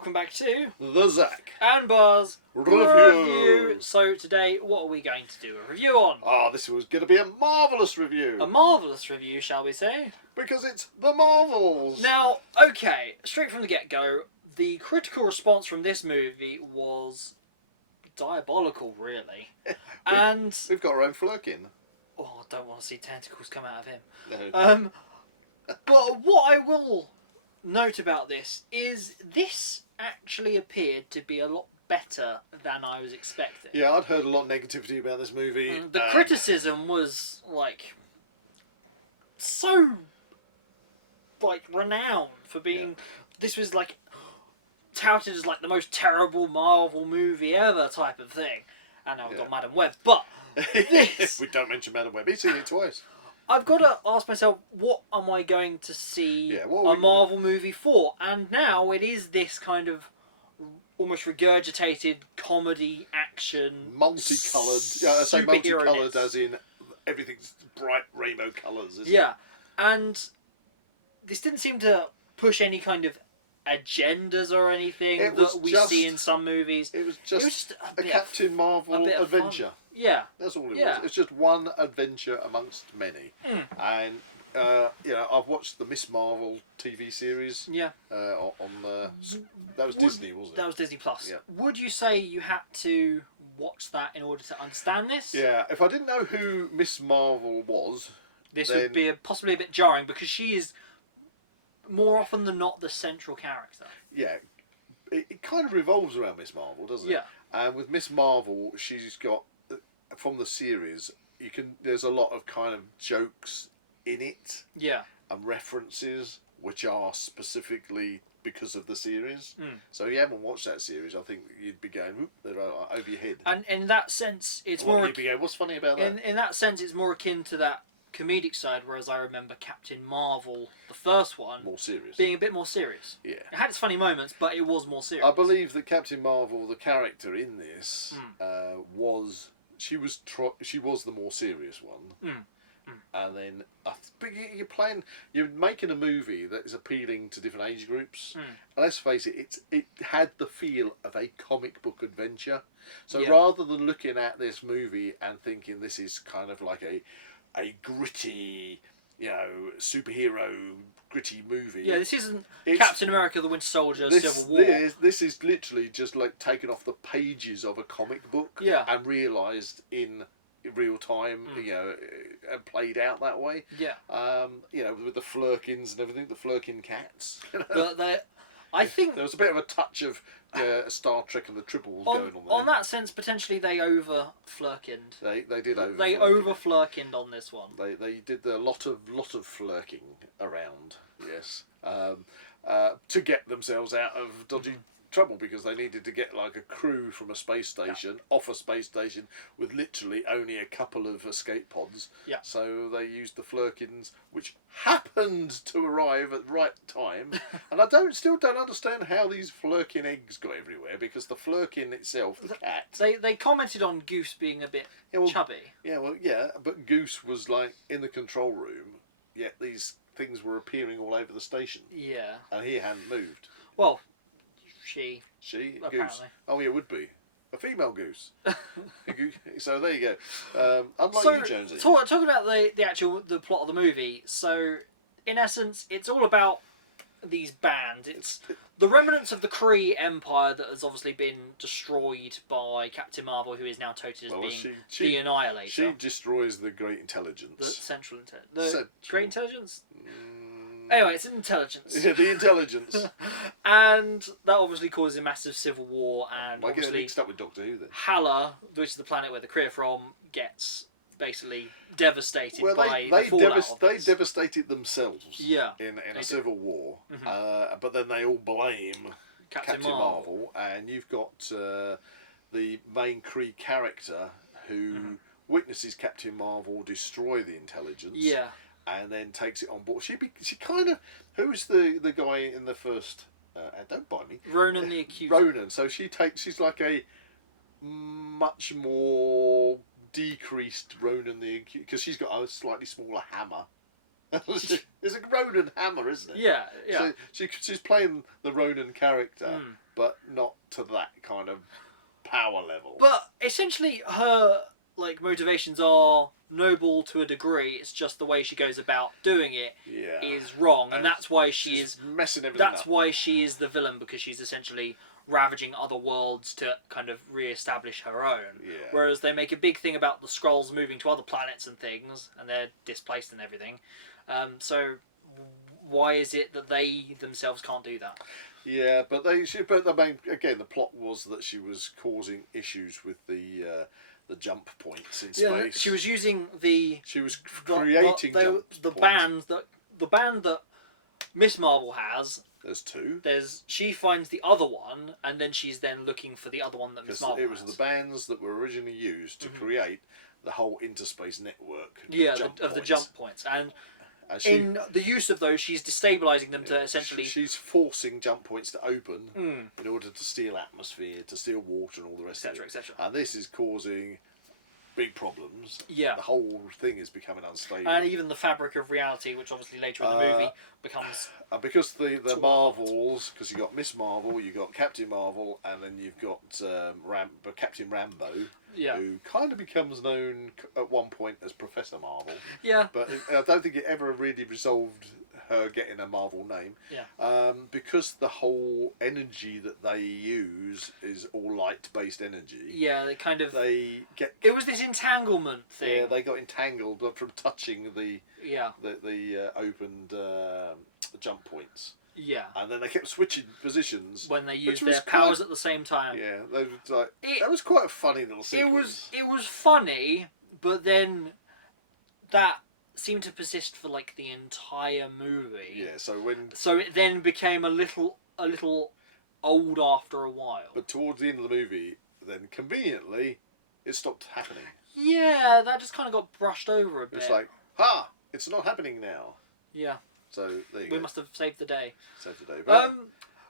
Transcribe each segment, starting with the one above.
welcome back to the Zak and Buzz Review. So today, what are we going to do a review on? This was going to be a marvellous review. A marvellous review, shall we say? Because it's the Marvels. Now, okay, straight from the get-go, the critical response from this movie was diabolical, really. We've got our own Flurkin. Oh, I don't want to see tentacles come out of him. No. But what I will note about this is this actually appeared to be a lot better than I was expecting. Yeah, I'd heard a lot of negativity about this movie. The criticism was like so renowned for being. Yeah. This was like touted as like the most terrible Marvel movie ever type of thing. And now we've got Madam Web, but this... We don't mention Madam Web. He's seen it twice. I've got to ask myself, what am I going to see a Marvel movie for? And now it is this kind of almost regurgitated comedy action, multicoloured. Yeah, I say multicoloured as in everything's bright rainbow colours. Yeah, and this didn't seem to push any kind of agendas or anything that we see in some movies. It was just a Captain Marvel adventure. Yeah, that's all it was. It's just one adventure amongst many. And I've watched the Miss Marvel TV series. Yeah. That was Disney, wasn't it? That was Disney Plus. Yeah. Would you say you had to watch that in order to understand this? Yeah. If I didn't know who Miss Marvel was, this would be possibly a bit jarring because she is more often than not the central character. Yeah. It kind of revolves around Miss Marvel, doesn't it? Yeah. And with Miss Marvel, she's got, from the series, there's a lot of kind of jokes in it. Yeah. And references, which are specifically because of the series. So if you haven't watched that series, I think you'd be going, they're over your head. And in that sense, it's more... You'd be going, what's funny about that? In that sense, it's more akin to that comedic side, whereas I remember Captain Marvel, the first one, more serious, being a bit more serious. Yeah, it had its funny moments, but it was more serious. I believe that Captain Marvel, the character in this, was the more serious one. And then you're making a movie that is appealing to different age groups. And let's face it, it had the feel of a comic book adventure. So rather than looking at this movie and thinking this is kind of like a gritty, superhero gritty movie. Yeah, this isn't Captain America, the Winter Soldier, Civil War. This is literally just like taken off the pages of a comic book and realised in real time, and played out that way. Yeah. With the Flurkins and everything, the Flurkin cats. But I think there was a bit of a touch of Star Trek and the Tribbles going on there. On that sense, potentially they over-flurkined. They did over. They over-flurkined on this one. They did a lot of flirking around. Yes. To get themselves out of dodgy trouble, because they needed to get like a crew from a space station off a space station with literally only a couple of escape pods. Yeah. So they used the Flurkins, which happened to arrive at the right time. And I still don't understand how these Flurkin eggs got everywhere, because the Flurkin itself, the cat. They commented on Goose being a bit chubby. Yeah, but Goose was like in the control room, yet these things were appearing all over the station. Yeah. And he hadn't moved. Well, She, apparently. Goose. Oh, yeah, it would be. A female goose. So there you go. Unlike you, Jonesy. Talking about the plot of the movie, so in essence, it's all about these bands. It's the remnants of the Kree Empire that has obviously been destroyed by Captain Marvel, who is now touted as being the Annihilator. She destroys the Great Intelligence. The Central Intelligence. Great Intelligence? Anyway, it's intelligence. Yeah, the intelligence. And that obviously causes a massive civil war, and I get mixed up with Doctor Who then. Hala, which is the planet where the Kree are from, gets basically devastated by the fallout of this. They devastated themselves in a civil war, but then they all blame Captain Marvel, and you've got the main Kree character who witnesses Captain Marvel destroy the intelligence. Yeah. And then takes it on board. She kind of... Who's the guy in the first... don't bite me. Ronan the Accuser. Ronan. So she's like a much more decreased Ronan the Accuser, because she's got a slightly smaller hammer It's a Ronan hammer, isn't it? Yeah, yeah. So she's playing the Ronan character, but not to that kind of power level. But essentially, her motivations are noble to a degree. It's just the way she goes about doing it is wrong, and that's why she's messing everything That's up. why she is the villain, because she's essentially ravaging other worlds to kind of re-establish her own. Yeah. Whereas they make a big thing about the Skrulls moving to other planets and things, and they're displaced and everything. So why is it that they themselves can't do that? Yeah, but the plot was that she was causing issues with the jump points in space. She was using the. She was creating the band that Miss Marvel has. There's two. She finds the other one, and then she's looking for the other one that Miss Marvel has. It was the bands that were originally used to create the whole interspace network. Of the jump points, and in the use of those, she's destabilizing them to essentially. She's forcing jump points to open in order to steal atmosphere, to steal water, and all the rest of it. Etc. And this is causing big problems. Yeah. The whole thing is becoming unstable. And even the fabric of reality, which obviously later in the movie becomes. Because the Marvels, because you got Miss Marvel, you got Captain Marvel, and then you've got Captain Rambo, who kind of becomes known at one point as Professor Marvel. Yeah. But I don't think it ever really resolved her getting a Marvel name. Yeah. Because the whole energy that they use is all light-based energy. Yeah, It was this entanglement thing. Yeah, they got entangled from touching the opened jump points. Yeah. And then they kept switching positions when they used their powers at the same time. Yeah, that was quite a funny little sequence. It was funny, but then that seemed to persist for the entire movie. Yeah, so it then became a little old after a while. But towards the end of the movie, then conveniently, it stopped happening. Yeah, that just kind of got brushed over a bit. It's it's not happening now. Yeah. So there you go. We must have saved the day. Saved the day.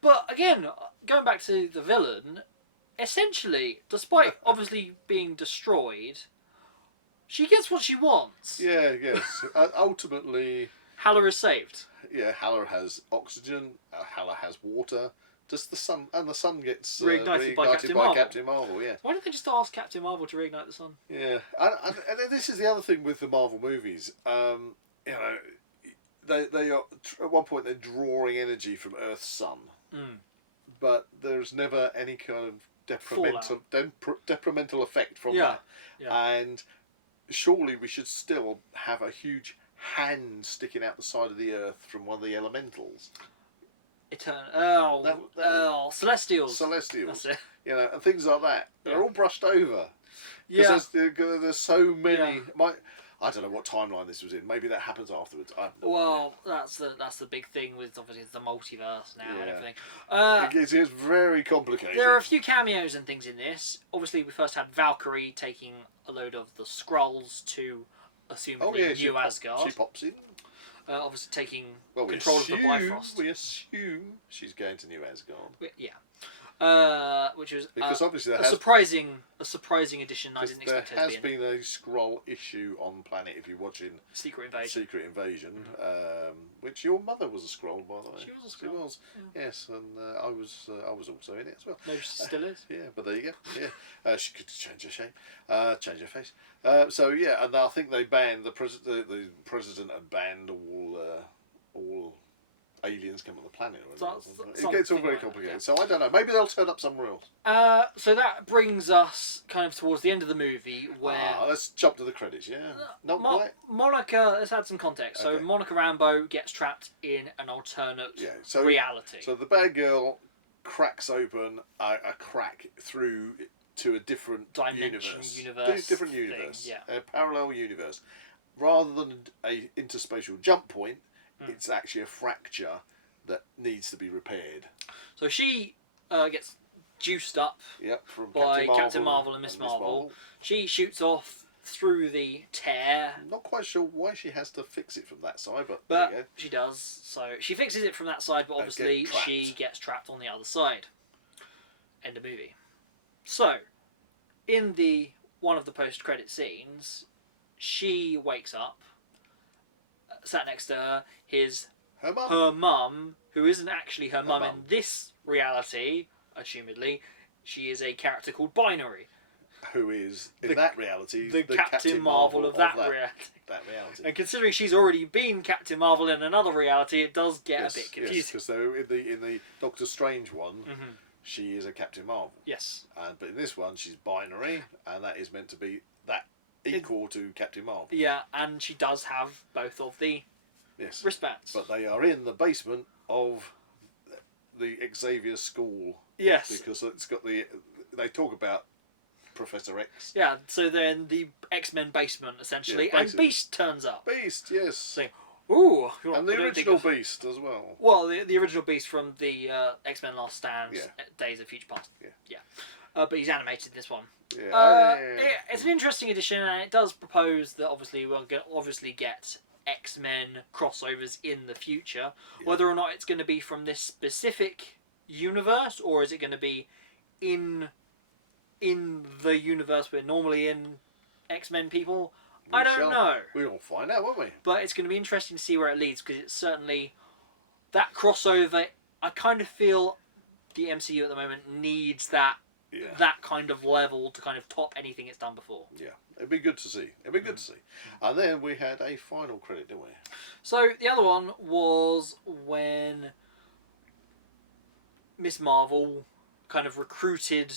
But again, going back to the villain, essentially, despite obviously being destroyed, she gets what she wants. Yeah, yes. Ultimately, Hala is saved. Yeah, Hala has oxygen. Hala has water. Just the sun, and the sun gets reignited by Captain Marvel. Yeah. Why didn't they just ask Captain Marvel to reignite the sun? Yeah, and this is the other thing with the Marvel movies. They are at one point they're drawing energy from Earth's sun, but there's never any kind of detrimental effect from that. Yeah. And surely we should still have a huge hand sticking out the side of the Earth from one of the elementals. Celestials. Celestials. That's it. And things like that. They're all brushed over. Yeah. There's so many. I don't know what timeline this was in. Maybe that happens afterwards. That's the big thing with obviously the multiverse now and everything. It's very complicated. There are a few cameos and things in this. Obviously, we first had Valkyrie taking a load of the Skrulls to assumedly New Asgard. She pops in. Obviously taking control of the Bifrost. We assume she's going to New Asgard. Which was because obviously a surprising addition. I didn't expect there it to be. There has been a Skrull issue on Planet if you're watching Secret Invasion, which your mother was a Skrull, by the way. She was a Skrull. She was, yes, and I was also in it as well. Maybe she still is. Yeah, but there you go. Yeah, she could change her shape, change her face. And I think they banned the president had banned all aliens come on the planet. It gets all very complicated. So I don't know. Maybe they'll turn up somewhere else. So that brings us kind of towards the end of the movie where... let's jump to the credits, yeah? Not quite? Monica, let's add some context. Okay. So Monica Rambeau gets trapped in an alternate reality. So the bad girl cracks open a crack through to a different universe. Different universe. A parallel universe. Rather than a interspatial jump point, it's actually a fracture that needs to be repaired. So she gets juiced up by Captain Marvel and Miss Marvel. She shoots off through the tear. I'm not quite sure why she has to fix it from that side, but there you go. She does. So she fixes it from that side, but obviously she gets trapped on the other side. End of movie. So, in one of the post-credit scenes, she wakes up. sat next to her, Her mum. her mum, who isn't actually her mum in mum. this reality, assumedly. She is a character called Binary. Who is, in that reality, the Captain Marvel of that reality. That reality. And considering she's already been Captain Marvel in another reality, it does get a bit confusing. Yes, because in the Doctor Strange one, she is a Captain Marvel. Yes. But in this one, she's binary, and that is meant to be that equal to Captain Marvel. Yeah, and she does have both of the wristbands. But they are in the basement of the Xavier School. Yes. Because it's got they talk about Professor X. Yeah, so they're in the X-Men basement, essentially, and Beast turns up. Beast, yes. So, ooh. And the original Beast as well. Well, the original Beast from the X-Men Last Stand, Days of Future Past. Yeah. But he's animated in this one. Yeah. It's an interesting addition, and it does propose that obviously we'll get X-Men crossovers in the future. Yeah. Whether or not it's going to be from this specific universe, or is it going to be in the universe we're normally in X-Men people, I don't know. We'll find out, won't we? But it's going to be interesting to see where it leads, because it's certainly that crossover. I kind of feel the MCU at the moment needs that kind of level to kind of top anything it's done before. Yeah, it'd be good to see. And then we had a final credit, didn't we? So the other one was when Miss Marvel kind of recruited.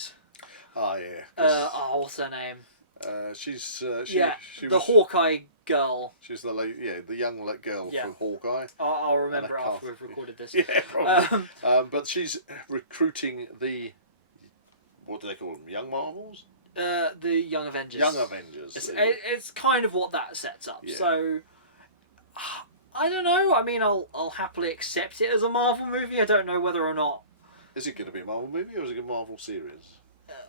Oh yeah. What's her name? She's the Hawkeye girl. She's the the young girl from Hawkeye. I'll remember after we've recorded this. Yeah, probably. But she's recruiting the, what do they call them? Young Marvels? The Young Avengers. Young Avengers. It's kind of what that sets up. Yeah. So I don't know. I mean, I'll happily accept it as a Marvel movie. I don't know whether or not. Is it going to be a Marvel movie or is it a Marvel series?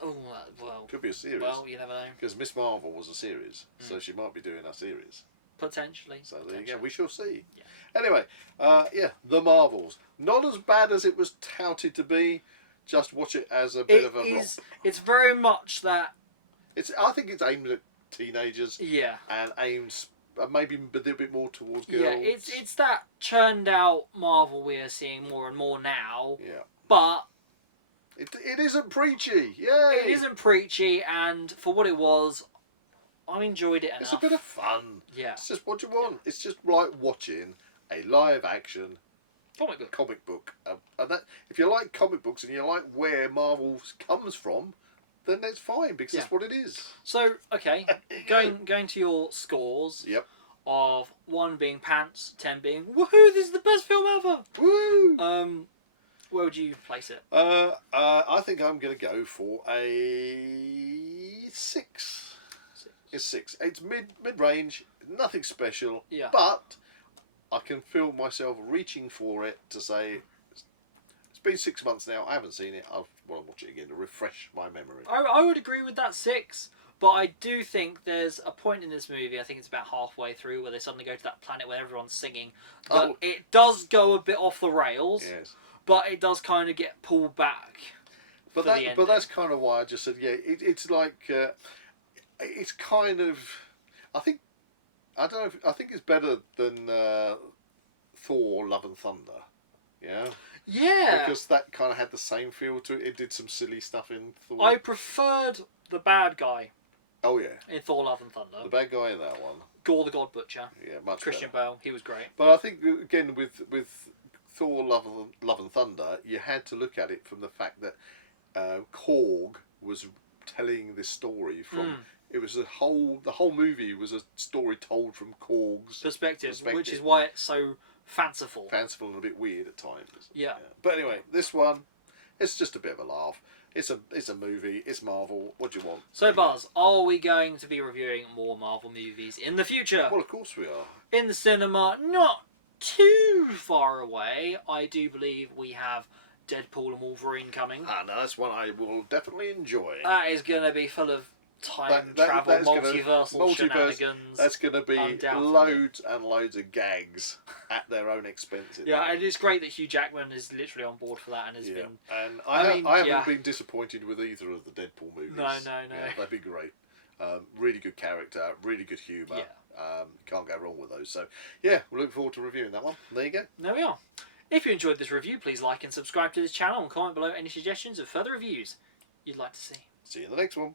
Well, could be a series. Well, you never know. Because Miss Marvel was a series, so she might be doing a series. Potentially. So there you go. We shall see. Yeah. Anyway, The Marvels. Not as bad as it was touted to be. Just watch it as a bit of a romp. It's very much that. I think it's aimed at teenagers. Yeah. And aimed maybe a little bit more towards girls. Yeah, it's that churned out Marvel we are seeing more and more now. Yeah. But. It isn't preachy, yay! It isn't preachy, and for what it was, I enjoyed it enough. It's a bit of fun. Yeah. It's just what you want. Yeah. It's just like watching a live action comic book. And that, if you like comic books and you like where Marvel comes from, then that's fine, because that's what it is. So, okay, going to your scores. Yep. Of 1 being pants, 10 being woohoo, this is the best film ever. Woo! Where would you place it? I think I'm going to go for a 6. It's 6. It's mid-range, nothing special. Yeah. But I can feel myself reaching for it to say, it's been 6 months now. I haven't seen it. I want to watch it again to refresh my memory. I would agree with that 6. But I do think there's a point in this movie, I think it's about halfway through, where they suddenly go to that planet where everyone's singing. That it does go a bit off the rails. Yes. But it does kind of get pulled back. But that's kind of why I just said, it's like, it's kind of, I think it's better than Thor: Love and Thunder. Yeah. Yeah. Because that kind of had the same feel to it. It did some silly stuff in Thor. I preferred the bad guy. Oh yeah. In Thor: Love and Thunder. The bad guy in that one. Gore the God Butcher. Yeah, much Christian better. Bale, he was great. But I think again with Thor: Love and Thunder, you had to look at it from the fact that Korg was telling this story from. It was the whole movie was a story told from Korg's perspective, which is why it's so fanciful and a bit weird at times. Yeah. But anyway, this one, it's just a bit of a laugh. It's a movie. It's Marvel. What do you want? So Buzz, are we going to be reviewing more Marvel movies in the future? Well, of course we are. In the cinema, not too far away. I do believe we have Deadpool and Wolverine coming. No, that's one I will definitely enjoy. That is going to be full of time travel, multiversal shenanigans. That's going to be loads and loads of gags at their own expense. Yeah, and it's great that Hugh Jackman is literally on board for that and has been. And I haven't been disappointed with either of the Deadpool movies. No. Yeah, they'd be great. Really good character, really good humour. Yeah. Can't go wrong with those. So yeah, we look forward to reviewing that one. There you go. There we are. If you enjoyed this review, please like and subscribe to this channel and comment below any suggestions of further reviews you'd like to see. See you in the next one.